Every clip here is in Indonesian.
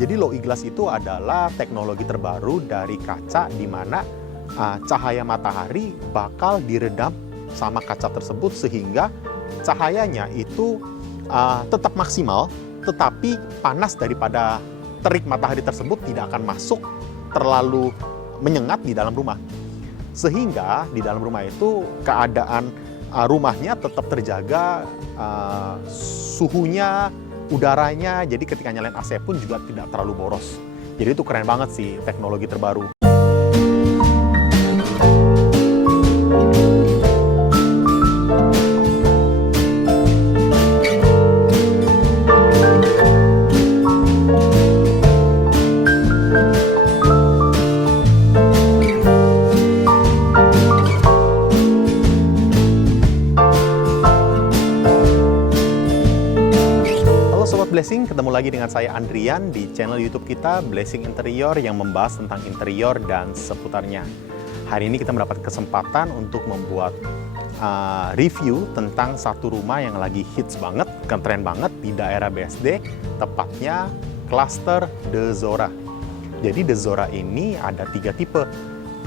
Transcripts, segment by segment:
Jadi low E-glass itu adalah teknologi terbaru dari kaca di mana cahaya matahari bakal diredam sama kaca tersebut sehingga cahayanya itu tetap maksimal, tetapi panas daripada terik matahari tersebut tidak akan masuk terlalu menyengat di dalam rumah. Sehingga di dalam rumah itu keadaan rumahnya tetap terjaga, suhunya, udaranya, jadi ketika nyalain AC pun juga tidak terlalu boros. Jadi itu keren banget sih teknologi terbaru. Blessing, ketemu lagi dengan saya Andrian di channel YouTube kita Blessing Interior yang membahas tentang interior dan seputarnya. Hari ini kita mendapat kesempatan untuk membuat review tentang satu rumah yang lagi hits banget, keren banget di daerah BSD, tepatnya klaster De Zora. Jadi De Zora ini ada 3 tipe.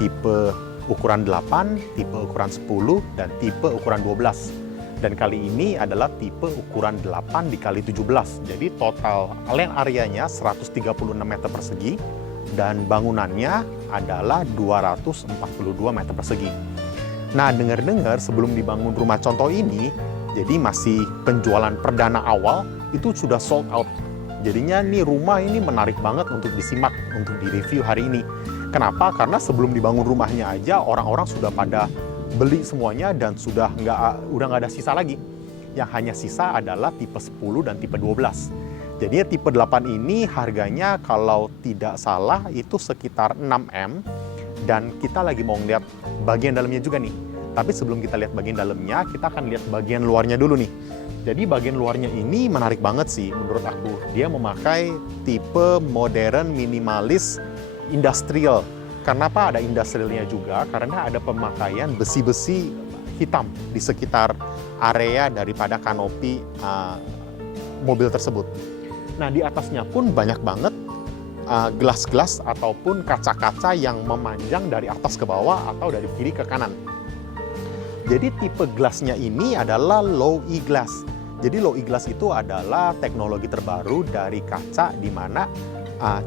Tipe ukuran 8, tipe ukuran 10, dan tipe ukuran 12. Dan kali ini adalah tipe ukuran 8 dikali 17. Jadi total land areanya 136 meter persegi dan bangunannya adalah 242 meter persegi. Nah, dengar-dengar sebelum dibangun rumah contoh ini, jadi masih penjualan perdana awal itu sudah sold out. Jadinya nih rumah ini menarik banget untuk disimak, untuk direview hari ini. Kenapa? Karena sebelum dibangun rumahnya aja orang-orang sudah pada beli semuanya dan udah nggak ada sisa lagi. Yang hanya sisa adalah tipe 10 dan tipe 12. Jadi tipe 8 ini harganya kalau tidak salah itu sekitar 6M. Dan kita lagi mau ngeliat bagian dalamnya juga nih. Tapi sebelum kita lihat bagian dalamnya, kita akan lihat bagian luarnya dulu nih. Jadi bagian luarnya ini menarik banget sih menurut aku. Dia memakai tipe modern minimalis industrial. Kenapa ada industrialnya juga? Karena ada pemakaian besi-besi hitam di sekitar area daripada kanopi mobil tersebut. Nah, di atasnya pun banyak banget gelas-gelas ataupun kaca-kaca yang memanjang dari atas ke bawah atau dari kiri ke kanan. Jadi tipe gelasnya ini adalah low E-glass. Jadi low E-glass itu adalah teknologi terbaru dari kaca di mana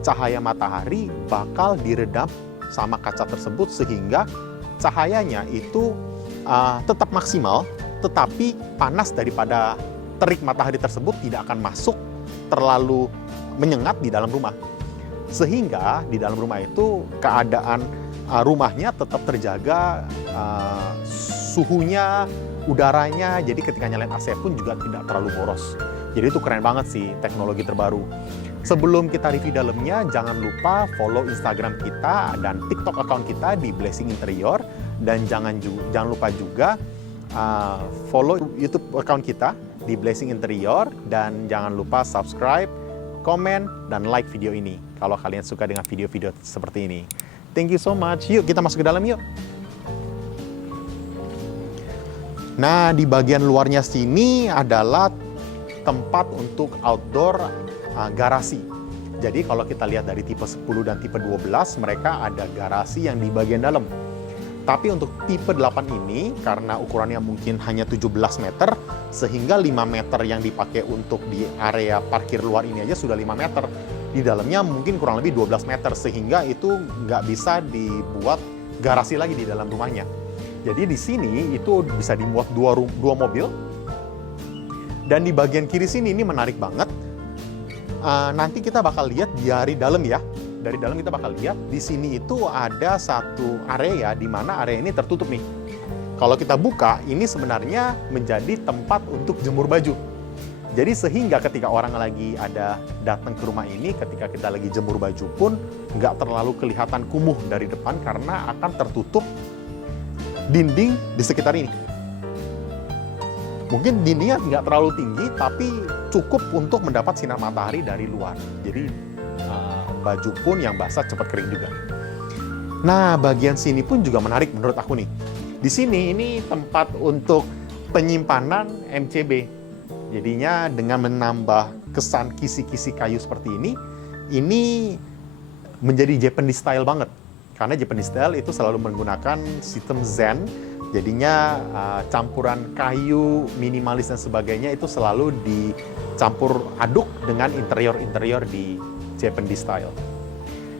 cahaya matahari bakal diredam sama kaca tersebut sehingga cahayanya itu tetap maksimal, tetapi panas daripada terik matahari tersebut tidak akan masuk terlalu menyengat di dalam rumah. Sehingga di dalam rumah itu keadaan rumahnya tetap terjaga, suhunya, udaranya, jadi ketika nyalain AC pun juga tidak terlalu boros. Jadi itu keren banget sih teknologi terbaru. Sebelum kita review dalamnya, jangan lupa follow Instagram kita dan TikTok account kita di Blessing Interior. Dan jangan lupa juga follow YouTube account kita di Blessing Interior. Dan jangan lupa subscribe, komen, dan like video ini kalau kalian suka dengan video-video seperti ini. Thank you so much. Yuk kita masuk ke dalam yuk. Nah, di bagian luarnya sini adalah tempat untuk outdoor garasi. Jadi kalau kita lihat dari tipe 10 dan tipe 12, mereka ada garasi yang di bagian dalam. Tapi untuk tipe 8 ini, karena ukurannya mungkin hanya 17 meter, sehingga 5 meter yang dipakai untuk di area parkir luar ini aja sudah 5 meter. Di dalamnya mungkin kurang lebih 12 meter, sehingga itu nggak bisa dibuat garasi lagi di dalam rumahnya. Jadi di sini itu bisa dimuat dua mobil. Dan di bagian kiri sini ini menarik banget. Nanti kita bakal lihat dari dalam ya. Dari dalam kita bakal lihat di sini itu ada satu area di mana area ini tertutup nih. Kalau kita buka, ini sebenarnya menjadi tempat untuk jemur baju. Jadi sehingga ketika orang lagi ada datang ke rumah ini, ketika kita lagi jemur baju pun nggak terlalu kelihatan kumuh dari depan karena akan tertutup dinding di sekitar ini. Mungkin dindingnya nggak terlalu tinggi, tapi cukup untuk mendapat sinar matahari dari luar. Jadi baju pun yang basah cepat kering juga. Nah, bagian sini pun juga menarik menurut aku nih. Di sini ini tempat untuk penyimpanan MCB. Jadinya dengan menambah kesan kisi-kisi kayu seperti ini, ini menjadi Japanese style banget. Karena Japanese style itu selalu menggunakan sistem Zen, jadinya campuran kayu, minimalis dan sebagainya itu selalu dicampur aduk dengan interior-interior di Japanese style.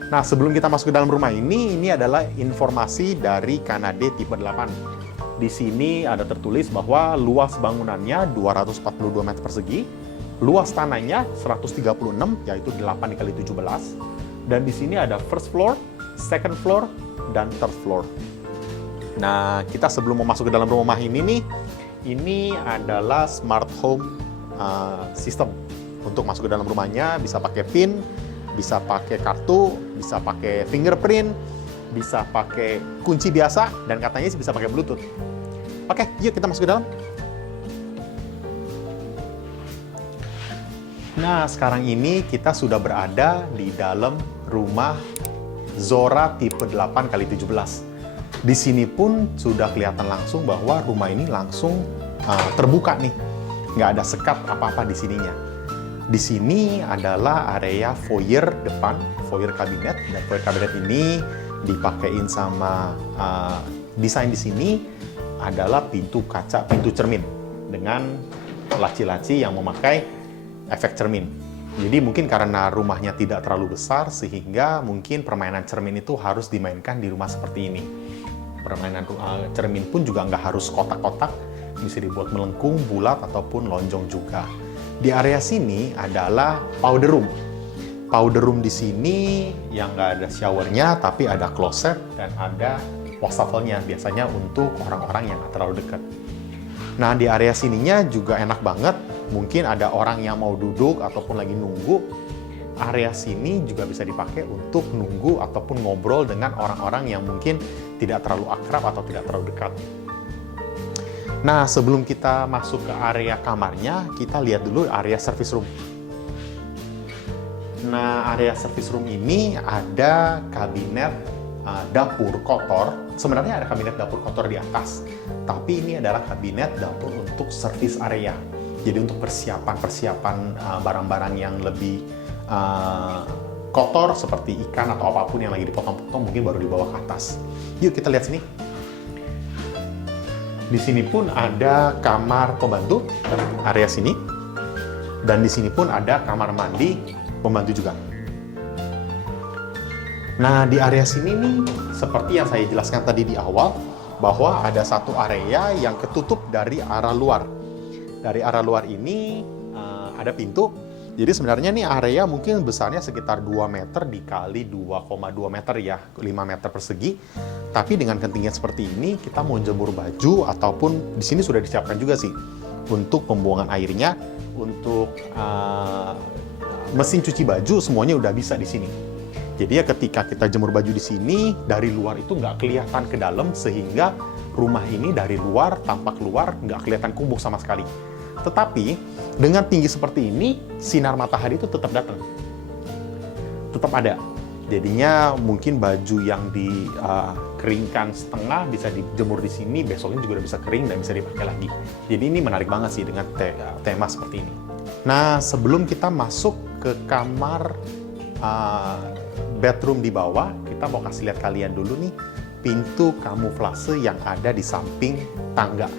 Nah, sebelum kita masuk ke dalam rumah ini adalah informasi dari Kanade tipe 8. Di sini ada tertulis bahwa luas bangunannya 242 meter persegi, luas tanahnya 136, yaitu 8 kali 17. Dan di sini ada first floor, second floor, dan third floor. Nah, kita sebelum mau masuk ke dalam rumah ini nih, ini adalah smart home system. Untuk masuk ke dalam rumahnya bisa pakai PIN, bisa pakai kartu, bisa pakai fingerprint, bisa pakai kunci biasa, dan katanya sih bisa pakai Bluetooth. Oke, yuk kita masuk ke dalam. Nah, sekarang ini kita sudah berada di dalam rumah Zora tipe 8x17. Di sini pun sudah kelihatan langsung bahwa rumah ini langsung terbuka nih. Nggak ada sekat apa-apa di sininya. Di sini adalah area foyer depan, foyer kabinet. Dan foyer kabinet ini dipakein sama desain di sini adalah pintu kaca, pintu cermin. Dengan laci-laci yang memakai efek cermin. Jadi mungkin karena rumahnya tidak terlalu besar, sehingga mungkin permainan cermin itu harus dimainkan di rumah seperti ini. Permainan cermin pun juga nggak harus kotak-kotak, bisa dibuat melengkung, bulat, ataupun lonjong juga. Di area sini adalah powder room. Powder room di sini yang nggak ada showernya, tapi ada kloset dan ada wastafelnya, biasanya untuk orang-orang yang nggak terlalu dekat. Nah, di area sininya juga enak banget. Mungkin ada orang yang mau duduk ataupun lagi nunggu. Area sini juga bisa dipakai untuk nunggu ataupun ngobrol dengan orang-orang yang mungkin tidak terlalu akrab atau tidak terlalu dekat. Nah, sebelum kita masuk ke area kamarnya, kita lihat dulu area service room. Nah, area service room ini ada kabinet dapur kotor. Sebenarnya ada kabinet dapur kotor di atas, tapi ini adalah kabinet dapur untuk service area. Jadi untuk persiapan barang-barang yang lebih kotor seperti ikan atau apapun yang lagi dipotong-potong mungkin baru dibawa ke atas. Yuk kita lihat sini. Di sini pun ada kamar pembantu, area sini. Dan di sini pun ada kamar mandi pembantu juga. Nah, di area sini nih, seperti yang saya jelaskan tadi di awal, bahwa ada satu area yang ketutup dari arah luar. Dari arah luar ini ada pintu. Jadi sebenarnya nih area mungkin besarnya sekitar 2 meter dikali 2,2 meter ya, 5 meter persegi. Tapi dengan ketinggian seperti ini, kita mau jemur baju ataupun di sini sudah disiapkan juga sih untuk pembuangan airnya, untuk mesin cuci baju semuanya udah bisa di sini. Jadi ya ketika kita jemur baju di sini, dari luar itu nggak kelihatan ke dalam, sehingga rumah ini dari luar, tampak luar, nggak kelihatan kumuh sama sekali. Tetapi, dengan tinggi seperti ini, sinar matahari itu tetap datang. Tetap ada. Jadinya mungkin baju yang dikeringkan setengah bisa dijemur di sini, besoknya juga udah bisa kering dan bisa dipakai lagi. Jadi ini menarik banget sih dengan tema seperti ini. Nah, sebelum kita masuk ke kamar bedroom di bawah, kita mau kasih lihat kalian dulu nih pintu kamuflase yang ada di samping tangga.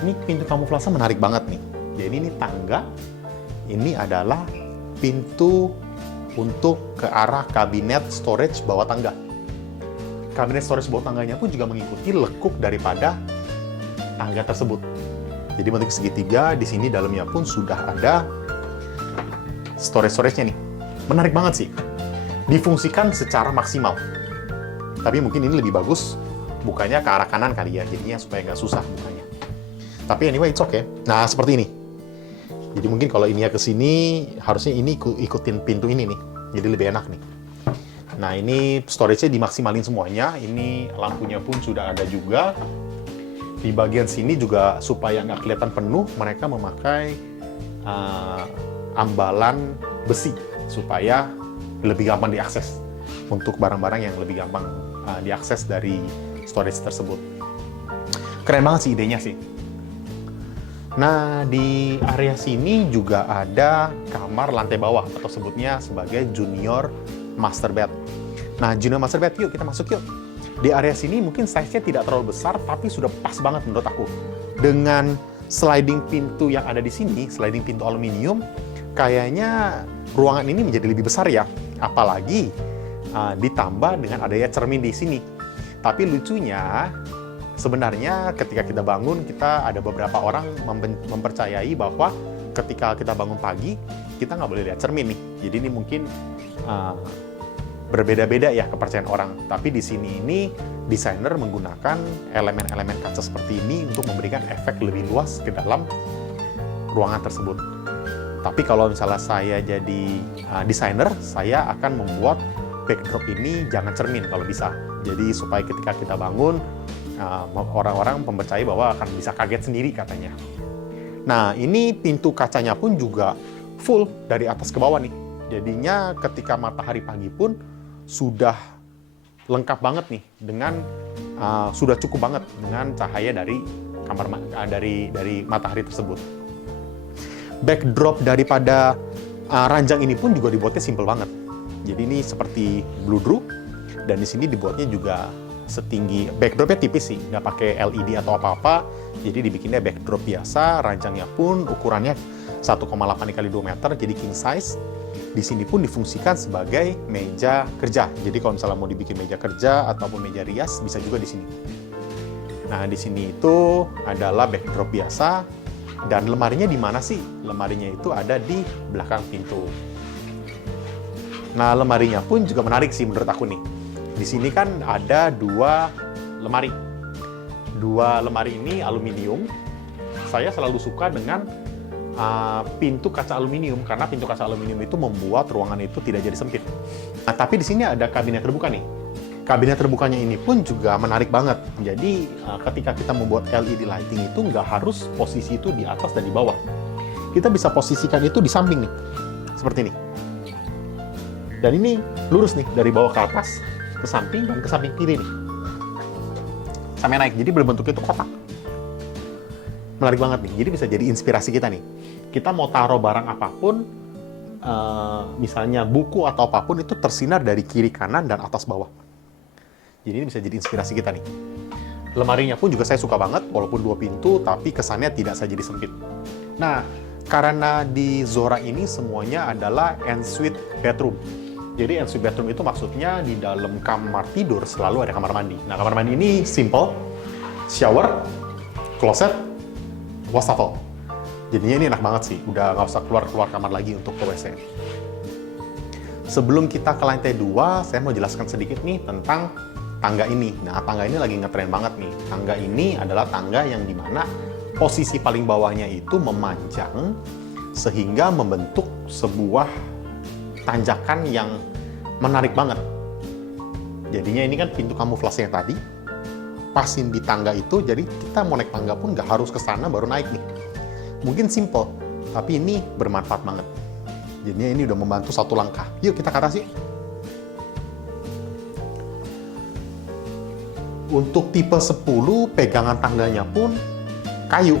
Ini pintu kamuflase menarik banget nih. Jadi ini tangga, ini adalah pintu untuk ke arah kabinet storage bawah tangga. Kabinet storage bawah tangganya pun juga mengikuti lekuk daripada tangga tersebut. Jadi bentuk segitiga, di sini dalamnya pun sudah ada storage-nya nih. Menarik banget sih. Difungsikan secara maksimal. Tapi mungkin ini lebih bagus bukanya ke arah kanan kali ya, jadinya supaya nggak susah bukanya. Tapi anyway, it's okay. Nah, seperti ini. Jadi mungkin kalau ini ya ke sini, harusnya ini ikutin pintu ini nih. Jadi lebih enak nih. Nah, ini storage-nya dimaksimalin semuanya. Ini lampunya pun sudah ada juga. Di bagian sini juga supaya nggak kelihatan penuh, mereka memakai ambalan besi supaya lebih gampang diakses untuk barang-barang yang lebih gampang diakses dari storage tersebut. Keren banget sih idenya sih. Nah, di area sini juga ada kamar lantai bawah atau sebutnya sebagai junior master bed. Nah, junior master bed, yuk kita masuk yuk. Di area sini mungkin size-nya tidak terlalu besar, tapi sudah pas banget menurut aku. Dengan sliding pintu yang ada di sini, sliding pintu aluminium, kayaknya ruangan ini menjadi lebih besar ya. Apalagi ditambah dengan adanya cermin di sini. Tapi lucunya, sebenarnya ketika kita bangun, kita ada beberapa orang mempercayai bahwa ketika kita bangun pagi, kita nggak boleh lihat cermin nih. Jadi ini mungkin berbeda-beda ya kepercayaan orang. Tapi di sini ini desainer menggunakan elemen-elemen kaca seperti ini untuk memberikan efek lebih luas ke dalam ruangan tersebut. Tapi kalau misalnya saya jadi desainer, saya akan membuat backdrop ini jangan cermin kalau bisa. Jadi supaya ketika kita bangun, orang-orang mempercayai bahwa akan bisa kaget sendiri katanya. Nah, ini pintu kacanya pun juga full dari atas ke bawah nih. Jadinya ketika matahari pagi pun sudah lengkap banget nih dengan sudah cukup banget dengan cahaya dari dari matahari tersebut. Backdrop daripada ranjang ini pun juga dibuatnya simple banget. Jadi ini seperti bludru, dan di sini dibuatnya juga setinggi, backdropnya tipis sih, nggak pakai LED atau apa-apa. Jadi dibikinnya backdrop biasa, ranjangnya pun ukurannya 1,8 x 2 meter, jadi king size. Di sini pun difungsikan sebagai meja kerja. Jadi kalau misalnya mau dibikin meja kerja ataupun meja rias, bisa juga di sini. Nah, di sini itu adalah backdrop biasa. Dan lemarinya di mana sih? Lemarinya itu ada di belakang pintu. Nah, lemarinya pun juga menarik sih menurut aku nih. Di sini kan ada dua lemari. Dua lemari ini aluminium. Saya selalu suka dengan pintu kaca aluminium, karena pintu kaca aluminium itu membuat ruangan itu tidak jadi sempit. Nah, tapi di sini ada kabinet terbuka nih. Kabinet terbukanya ini pun juga menarik banget. Jadi ketika kita membuat LED lighting itu nggak harus posisi itu di atas dan di bawah. Kita bisa posisikan itu di samping nih, seperti ini. Dan ini lurus nih, dari bawah ke atas, ke samping, dan ke samping kiri nih. Sampai naik, jadi berbentuk itu kotak. Menarik banget nih, jadi bisa jadi inspirasi kita nih. Kita mau taruh barang apapun, misalnya buku atau apapun, itu tersinar dari kiri, kanan, dan atas bawah. Jadi ini bisa jadi inspirasi kita nih. Lemarinya pun juga saya suka banget, walaupun dua pintu, tapi kesannya tidak saja jadi sempit. Nah, karena di Zora ini semuanya adalah ensuite bedroom. Jadi ensuite bedroom itu maksudnya di dalam kamar tidur selalu ada kamar mandi. Nah, kamar mandi ini simple, shower, closet, wastafel. Jadinya ini enak banget sih, udah nggak usah keluar kamar lagi untuk ke WC. Sebelum kita ke lantai 2, saya mau jelaskan sedikit nih tentang tangga ini. Nah, tangga ini lagi ngetren banget nih. Tangga ini adalah tangga yang dimana posisi paling bawahnya itu memanjang sehingga membentuk sebuah tanjakan yang menarik banget. Jadinya ini kan pintu kamuflase yang tadi, pasin di tangga itu, jadi kita mau naik tangga pun nggak harus ke sana baru naik nih. Mungkin simple, tapi ini bermanfaat banget. Jadinya ini udah membantu satu langkah. Yuk kita ke atas yuk. Untuk tipe 10, pegangan tangganya pun kayu.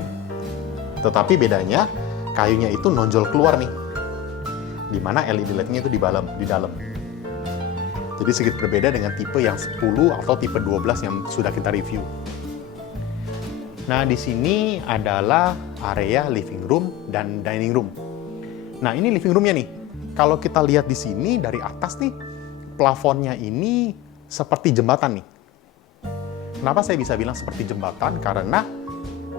Tetapi bedanya, kayunya itu nonjol keluar nih. Dimana LED LED-nya itu di dalam. Jadi sedikit berbeda dengan tipe yang 10 atau tipe 12 yang sudah kita review. Nah, di sini adalah area living room dan dining room. Nah, ini living room-nya nih. Kalau kita lihat di sini dari atas nih, plafonnya ini seperti jembatan nih. Kenapa saya bisa bilang seperti jembatan? Karena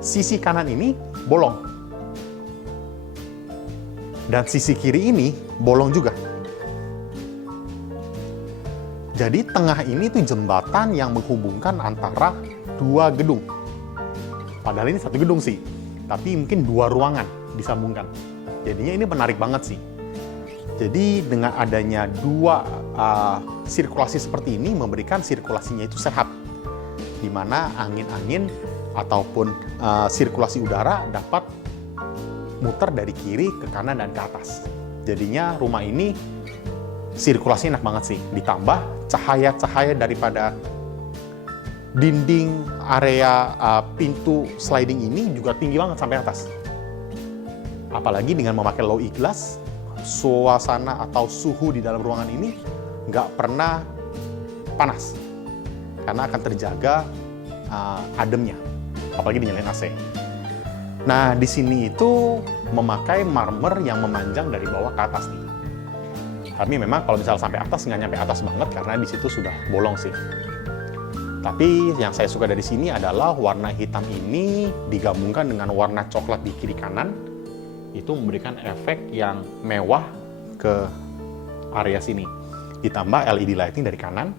sisi kanan ini bolong. Dan sisi kiri ini bolong juga. Jadi tengah ini tuh jembatan yang menghubungkan antara dua gedung. Padahal ini satu gedung sih, tapi mungkin dua ruangan disambungkan. Jadinya ini menarik banget sih. Jadi dengan adanya dua sirkulasi seperti ini memberikan sirkulasinya itu sehat. Di mana angin-angin ataupun sirkulasi udara dapat muter dari kiri ke kanan dan ke atas. Jadinya rumah ini sirkulasi enak banget sih. Ditambah cahaya-cahaya daripada dinding area pintu sliding ini juga tinggi banget sampai atas. Apalagi dengan memakai low E glass, suasana atau suhu di dalam ruangan ini nggak pernah panas. Karena akan terjaga ademnya, apalagi dinyalain AC. Nah, di sini itu memakai marmer yang memanjang dari bawah ke atas nih. Tapi memang kalau misal sampai atas, nggak nyampe atas banget karena di situ sudah bolong sih. Tapi yang saya suka dari sini adalah warna hitam ini digabungkan dengan warna coklat di kiri kanan, itu memberikan efek yang mewah ke area sini. Ditambah LED lighting dari kanan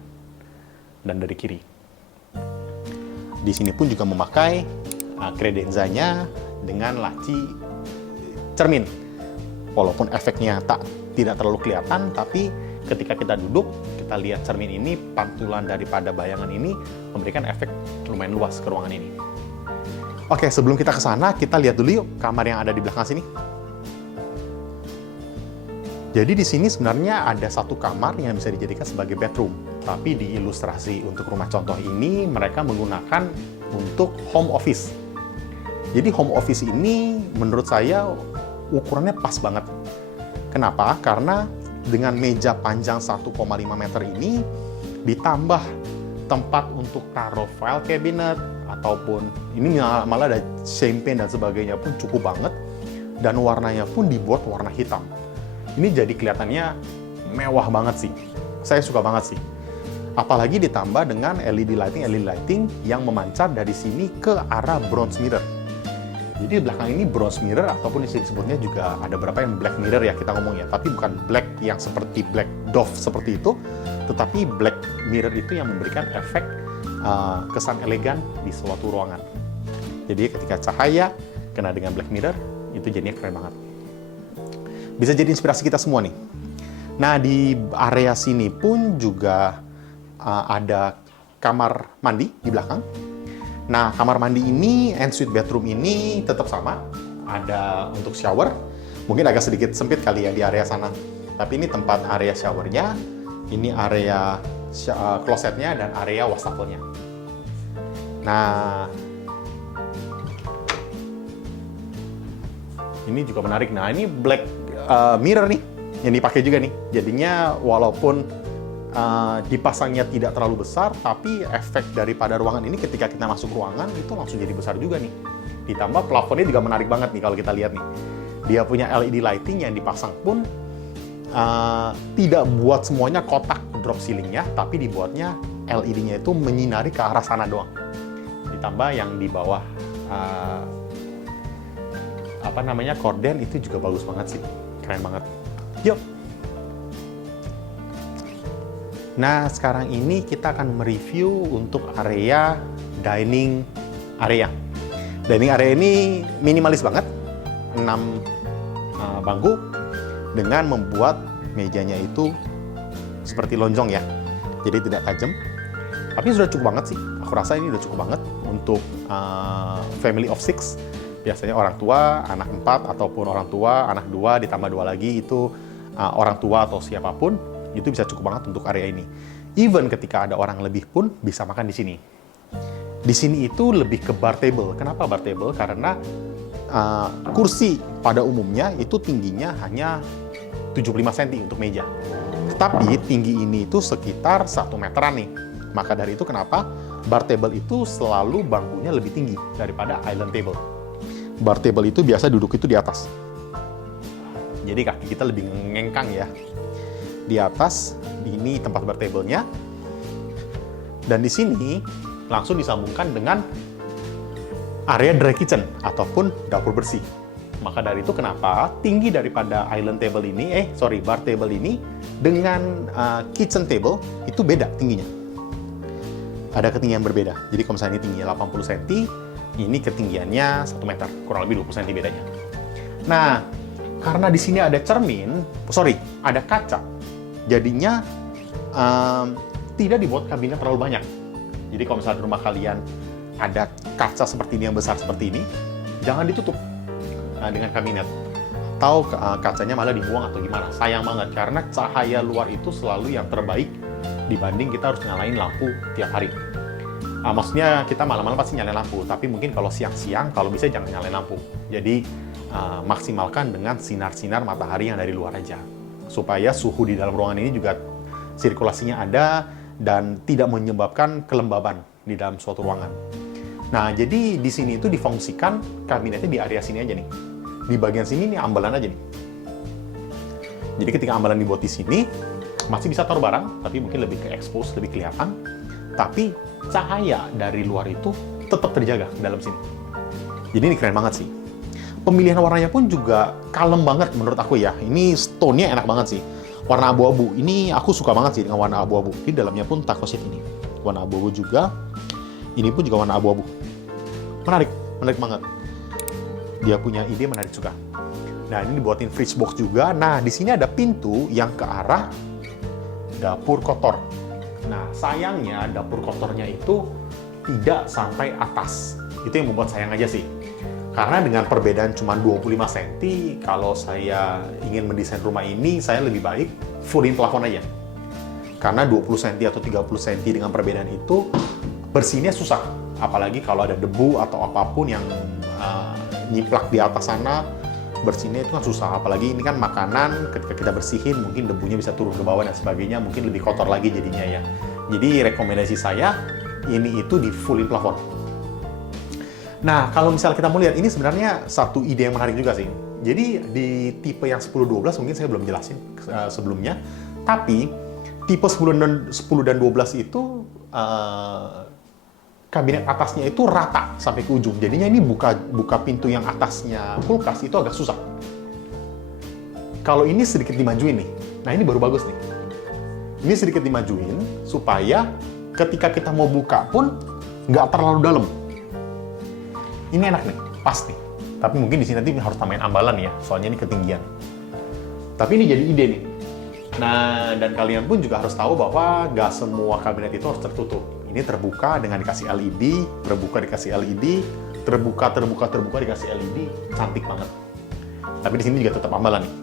dan dari kiri. Di sini pun juga memakai credenzanya dengan laci cermin. Walaupun efeknya tidak terlalu kelihatan, tapi ketika kita duduk, kita lihat cermin ini, pantulan daripada bayangan ini memberikan efek lumayan luas ke ruangan ini. Oke, sebelum kita ke sana, kita lihat dulu yuk kamar yang ada di belakang sini. Jadi di sini sebenarnya ada satu kamar yang bisa dijadikan sebagai bedroom. Tapi di ilustrasi untuk rumah contoh ini, mereka menggunakan untuk home office. Jadi home office ini menurut saya ukurannya pas banget. Kenapa? Karena dengan meja panjang 1,5 meter ini, ditambah tempat untuk taruh file cabinet, ataupun ini malah ada champagne dan sebagainya pun cukup banget. Dan warnanya pun dibuat warna hitam. Ini jadi kelihatannya mewah banget sih. Saya suka banget sih. Apalagi ditambah dengan LED lighting yang memancar dari sini ke arah bronze mirror. Jadi di belakang ini bronze mirror, ataupun disebutnya juga ada beberapa yang black mirror ya kita ngomongnya. Tapi bukan black yang seperti black dove seperti itu, tetapi black mirror itu yang memberikan efek kesan elegan di suatu ruangan. Jadi ketika cahaya kena dengan black mirror, itu jadinya keren banget. Bisa jadi inspirasi kita semua nih. Nah, di area sini pun juga ada kamar mandi di belakang. Nah, kamar mandi ini, ensuite bedroom ini tetap sama. Ada untuk shower. Mungkin agak sedikit sempit kali ya di area sana. Tapi ini tempat area showernya. Ini area klosetnya dan area wastafelnya. Nah, ini juga menarik. Nah, ini black mirror nih yang dipakai juga nih. Jadinya walaupun dipasangnya tidak terlalu besar, tapi efek daripada ruangan ini ketika kita masuk ruangan itu langsung jadi besar juga nih. Ditambah plafonnya juga menarik banget nih kalau kita lihat nih. Dia punya LED lighting yang dipasang pun tidak buat semuanya kotak drop ceilingnya, tapi dibuatnya LED-nya itu menyinari ke arah sana doang. Ditambah yang di bawah korden itu juga bagus banget sih, keren banget. Yuk. Nah, sekarang ini kita akan mereview untuk area dining area. Dining area ini minimalis banget, 6 bangku dengan membuat mejanya itu seperti lonjong ya, jadi tidak tajam. Tapi sudah cukup banget sih, aku rasa ini udah cukup banget untuk family of 6. Biasanya orang tua, anak 4, ataupun orang tua, anak 2, ditambah 2 lagi itu orang tua atau siapapun, itu bisa cukup banget untuk area ini. Even ketika ada orang lebih pun bisa makan di sini. Di sini itu lebih ke bar table. Kenapa bar table? Karena kursi pada umumnya itu tingginya hanya 75 cm untuk meja. Tapi tinggi ini itu sekitar 1 meteran nih. Maka dari itu kenapa bar table itu selalu bangkunya lebih tinggi daripada island table. Bar table itu biasa duduk itu di atas. Jadi kaki kita lebih ngengkang ya. Di atas, ini tempat bar table-nya. Dan di sini langsung disambungkan dengan area dry kitchen ataupun dapur bersih. Maka dari itu kenapa tinggi daripada bar table ini dengan kitchen table itu beda tingginya. Ada ketinggian berbeda. Jadi kalau misalnya ini tingginya 80 cm, ini ketinggiannya 1 meter, kurang lebih 20 cm bedanya. Nah, karena di sini ada ada kaca, jadinya tidak dibuat kabinet terlalu banyak. Jadi kalau misalnya di rumah kalian ada kaca seperti ini yang besar seperti ini, jangan ditutup dengan kabinet. Atau kacanya malah dibuang atau gimana. Sayang banget, karena cahaya luar itu selalu yang terbaik dibanding kita harus nyalain lampu tiap hari. Maksudnya kita malam-malam pasti nyalain lampu, tapi mungkin kalau siang-siang, kalau bisa jangan nyalain lampu. Jadi maksimalkan dengan sinar-sinar matahari yang dari luar aja. Supaya suhu di dalam ruangan ini juga sirkulasinya ada dan tidak menyebabkan kelembaban di dalam suatu ruangan. Nah, jadi di sini itu difungsikan kabinetnya di area sini aja nih. Di bagian sini nih ambalan aja nih. Jadi ketika ambalan dibuat di sini, masih bisa taruh barang, tapi mungkin lebih ke expose, lebih kelihatan. Tapi cahaya dari luar itu tetap terjaga dalam sini. Jadi ini keren banget sih. Pemilihan warnanya pun juga kalem banget menurut aku ya. Ini stone-nya enak banget sih. Warna abu-abu. Ini aku suka banget sih dengan warna abu-abu. Di dalamnya pun taco sheet ini. Warna abu-abu juga. Ini pun juga warna abu-abu. Menarik banget. Dia punya ide menarik juga. Nah, ini dibuatin fridge box juga. Nah, di sini ada pintu yang ke arah dapur kotor. Nah, sayangnya dapur kotornya itu tidak sampai atas. Itu yang membuat sayang aja sih. Karena dengan perbedaan cuma 25 cm, kalau saya ingin mendesain rumah ini, saya lebih baik fullin plafon aja. Karena 20 cm atau 30 cm dengan perbedaan itu, bersihnya susah. Apalagi kalau ada debu atau apapun yang nyiplak di atas sana, bersihnya itu kan susah. Apalagi ini kan makanan, ketika kita bersihin, mungkin debunya bisa turun ke bawah dan sebagainya, mungkin lebih kotor lagi jadinya ya. Jadi rekomendasi saya, ini itu di fullin plafon. Nah, kalau misalnya kita mau lihat, ini sebenarnya satu ide yang menarik juga sih. Jadi, di tipe yang 10-12 mungkin saya belum jelasin sebelumnya. Tapi, tipe 10 dan 12 itu kabinet atasnya itu rata sampai ke ujung. Jadinya ini buka pintu yang atasnya kulkas itu agak susah. Kalau ini sedikit dimajuin nih. Nah, ini baru bagus nih. Ini sedikit dimajuin supaya ketika kita mau buka pun nggak terlalu dalam. Ini enak nih, pas nih. Tapi mungkin di sini nanti harus tambahin ambalan ya, soalnya ini ketinggian. Tapi ini jadi ide nih. Nah, dan kalian pun juga harus tahu bahwa nggak semua kabinet itu harus tertutup. Ini terbuka dengan dikasih LED, terbuka dikasih LED, terbuka dikasih LED, cantik banget. Tapi di sini juga tetap ambalan nih,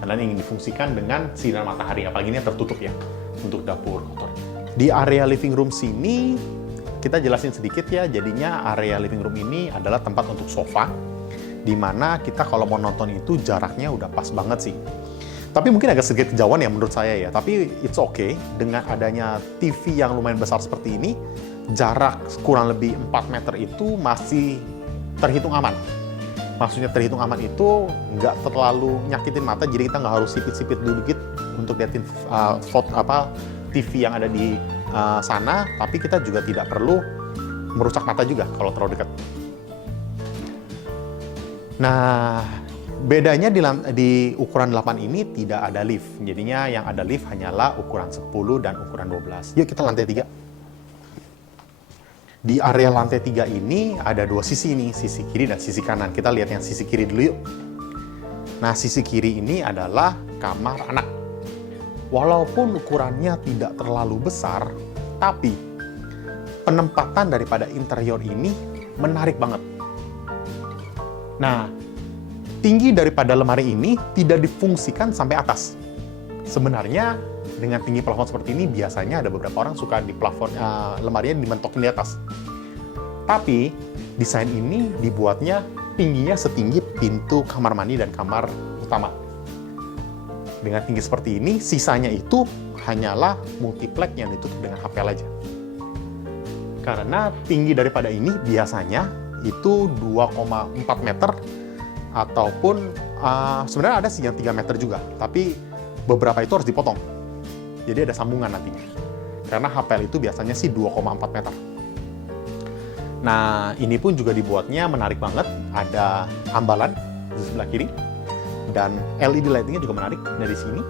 karena ini ingin difungsikan dengan sinar matahari, apalagi ini tertutup ya untuk dapur kotor. Di area living room sini kita jelasin sedikit ya, jadinya area living room ini adalah tempat untuk sofa, di mana kita kalau mau nonton itu jaraknya udah pas banget sih. Tapi mungkin agak sedikit kejauhan ya menurut saya ya, tapi it's okay. Dengan adanya TV yang lumayan besar seperti ini, jarak kurang lebih 4 meter itu masih terhitung aman. Maksudnya terhitung aman itu nggak terlalu nyakitin mata, jadi kita nggak harus sipit-sipit dulu dikit untuk liatin TV yang ada di sana, tapi kita juga tidak perlu merusak mata juga kalau terlalu dekat. Nah, bedanya di ukuran 8 ini tidak ada lift. Jadinya yang ada lift hanyalah ukuran 10 dan ukuran 12. Yuk kita lantai 3. Di area lantai 3 ini ada dua sisi nih, sisi kiri dan sisi kanan. Kita lihat yang sisi kiri dulu yuk. Nah, sisi kiri ini adalah kamar anak. Walaupun ukurannya tidak terlalu besar, tapi penempatan daripada interior ini menarik banget. Nah, tinggi daripada lemari ini tidak difungsikan sampai atas. Sebenarnya dengan tinggi plafon seperti ini biasanya ada beberapa orang suka di plafon lemarinya dimentokin di atas. Tapi desain ini dibuatnya tingginya setinggi pintu kamar mandi dan kamar utama. Dengan tinggi seperti ini, sisanya itu hanyalah multiplex yang ditutup dengan HPL aja. Karena tinggi daripada ini biasanya itu 2,4 meter ataupun sebenarnya ada sih yang 3 meter juga, tapi beberapa itu harus dipotong. Jadi ada sambungan nantinya. Karena HPL itu biasanya sih 2,4 meter. Nah, ini pun juga dibuatnya menarik banget. Ada ambalan di sebelah kiri. Dan LED lighting-nya juga menarik dari sini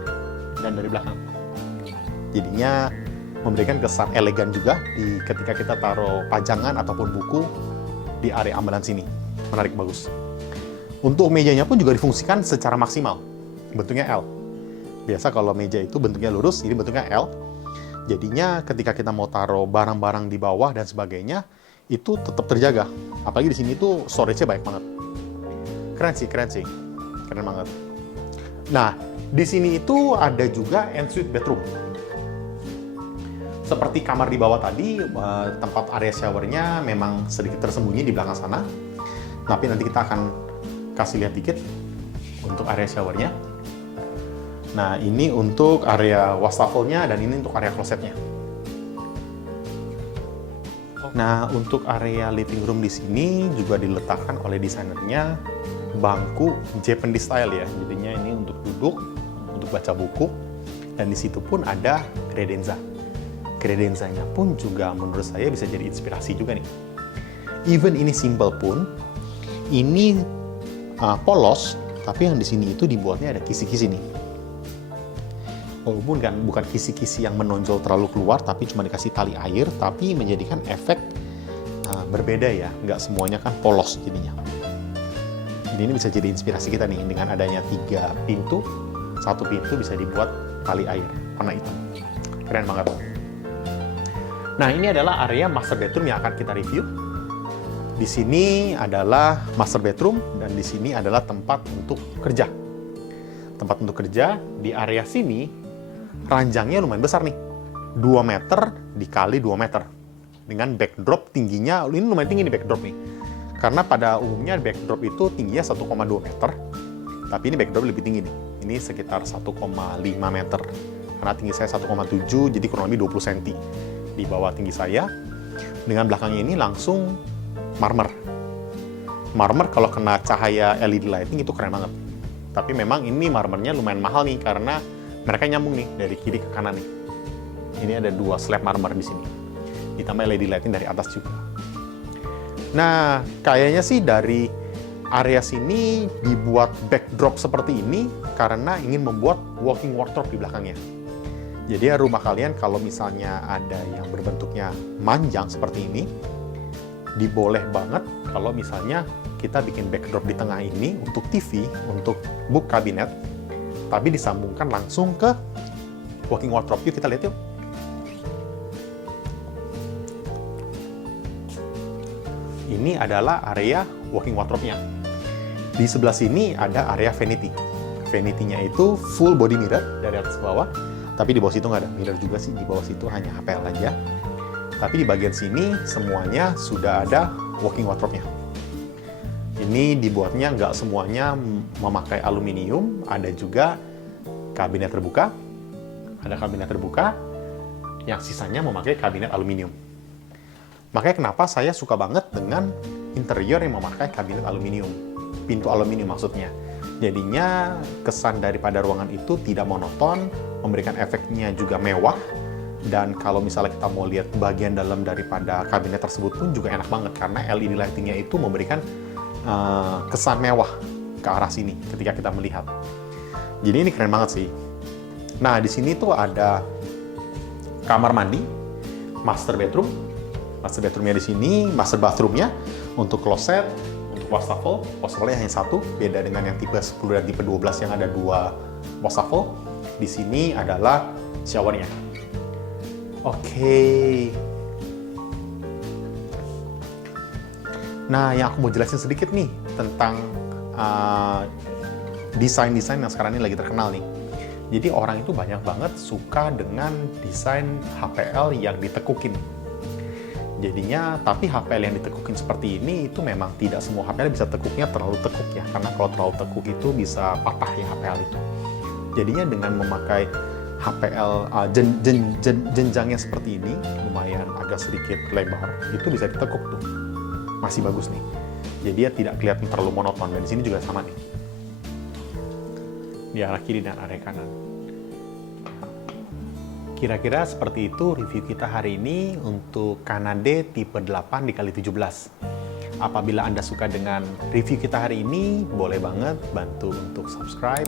dan dari belakang. Jadinya memberikan kesan elegan juga ketika kita taruh pajangan ataupun buku di area ambalan sini. Menarik, bagus. Untuk mejanya pun juga difungsikan secara maksimal. Bentuknya L. Biasa kalau meja itu bentuknya lurus, ini bentuknya L. Jadinya ketika kita mau taruh barang-barang di bawah dan sebagainya, itu tetap terjaga. Apalagi di sini tuh storage-nya banyak banget. Keren sih. Keren banget. Nah, di sini itu ada juga ensuite bedroom. Seperti kamar di bawah tadi, tempat area showernya memang sedikit tersembunyi di belakang sana. Tapi nanti kita akan kasih lihat dikit untuk area showernya. Nah, ini untuk area wastafel-nya dan ini untuk area klosetnya. Nah, untuk area living room di sini juga diletakkan oleh desainernya bangku Japanese style ya. Jadinya ini untuk duduk, untuk baca buku, dan di situ pun ada credenza. Credenzanya pun juga menurut saya bisa jadi inspirasi juga nih. Even ini simple pun, ini polos, tapi yang di sini itu dibuatnya ada kisi-kisi nih. Walaupun kan bukan kisi-kisi yang menonjol terlalu keluar, tapi cuma dikasih tali air, tapi menjadikan efek berbeda ya. Nggak semuanya kan polos jadinya. Jadi ini bisa jadi inspirasi kita nih, dengan adanya 3 pintu, 1 pintu bisa dibuat tali air warna hitam. Keren banget. Nah, ini adalah area master bedroom yang akan kita review. Di sini adalah master bedroom dan di sini adalah tempat untuk kerja. Tempat untuk kerja di area sini ranjangnya lumayan besar nih. 2 meter dikali 2 meter. Dengan backdrop tingginya, ini lumayan tinggi nih backdrop nih. Karena pada umumnya backdrop itu tingginya 1,2 meter. Tapi ini backdrop lebih tinggi nih. Ini sekitar 1,5 meter. Karena tinggi saya 1,7, jadi kurang lebih 20 cm di bawah tinggi saya. Dengan belakangnya ini langsung marmer. Marmer kalau kena cahaya LED lighting itu keren banget. Tapi memang ini marmernya lumayan mahal nih, karena mereka nyambung nih dari kiri ke kanan nih. Ini ada 2 slab marmer di sini. Ditambah LED lighting dari atas juga. Nah, kayaknya sih dari area sini dibuat backdrop seperti ini karena ingin membuat walk-in wardrobe di belakangnya. Jadi ya rumah kalian kalau misalnya ada yang berbentuknya manjang seperti ini, diboleh banget kalau misalnya kita bikin backdrop di tengah ini untuk TV, untuk book cabinet, tapi disambungkan langsung ke walk-in wardrobe. Yuk kita lihat yuk. Ini adalah area walk-in wardrobe-nya. Di sebelah sini ada area vanity. Vanity-nya itu full body mirror dari atas ke bawah. Tapi di bawah situ nggak ada mirror juga sih. Di bawah situ hanya HPL aja. Tapi di bagian sini semuanya sudah ada walk-in wardrobe-nya. Ini dibuatnya nggak semuanya memakai aluminium. Ada juga kabinet terbuka. Ada kabinet terbuka. Yang sisanya memakai kabinet aluminium. Makanya kenapa saya suka banget dengan interior yang memakai kabinet aluminium. Pintu aluminium maksudnya. Jadinya kesan daripada ruangan itu tidak monoton, memberikan efeknya juga mewah, dan kalau misalnya kita mau lihat bagian dalam daripada kabinet tersebut pun juga enak banget, karena LED lighting-nya itu memberikan kesan mewah ke arah sini ketika kita melihat. Jadi ini keren banget sih. Nah, di sini tuh ada kamar mandi, master bedroom. Master bedroom-nya di sini, master bathroom-nya untuk kloset, untuk wastafel. Wastafelnya hanya 1, beda dengan yang tipe 10 dan tipe 12 yang ada 2 wastafel. Di sini adalah showernya. Oke. Nah, yang aku mau jelasin sedikit nih tentang desain-desain yang sekarang ini lagi terkenal nih. Jadi orang itu banyak banget suka dengan desain HPL yang ditekukin. Jadinya, tapi HPL yang ditekukin seperti ini itu memang tidak semua HPL bisa tekuknya terlalu tekuk ya, karena kalau terlalu tekuk itu bisa patah ya HPL itu. Jadinya dengan memakai HPL jenjangnya seperti ini, lumayan agak sedikit lebar, itu bisa ditekuk tuh, masih bagus nih. Jadi ya tidak kelihatan terlalu monoton, dan di sini juga sama nih, di arah kiri dan arah kanan. Kira-kira seperti itu review kita hari ini untuk Canade tipe 8x17. Apabila Anda suka dengan review kita hari ini, boleh banget bantu untuk subscribe,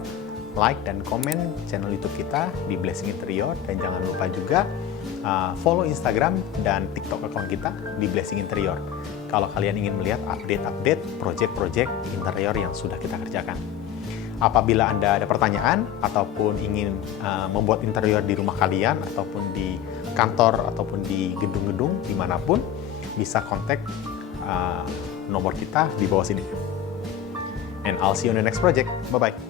like, dan komen channel YouTube kita di Blessing Interior. Dan jangan lupa juga follow Instagram dan TikTok account kita di Blessing Interior. Kalau kalian ingin melihat update-update project-project interior yang sudah kita kerjakan. Apabila Anda ada pertanyaan ataupun ingin membuat interior di rumah kalian ataupun di kantor ataupun di gedung-gedung dimanapun, bisa kontak nomor kita di bawah sini. And I'll see you on the next project. Bye-bye.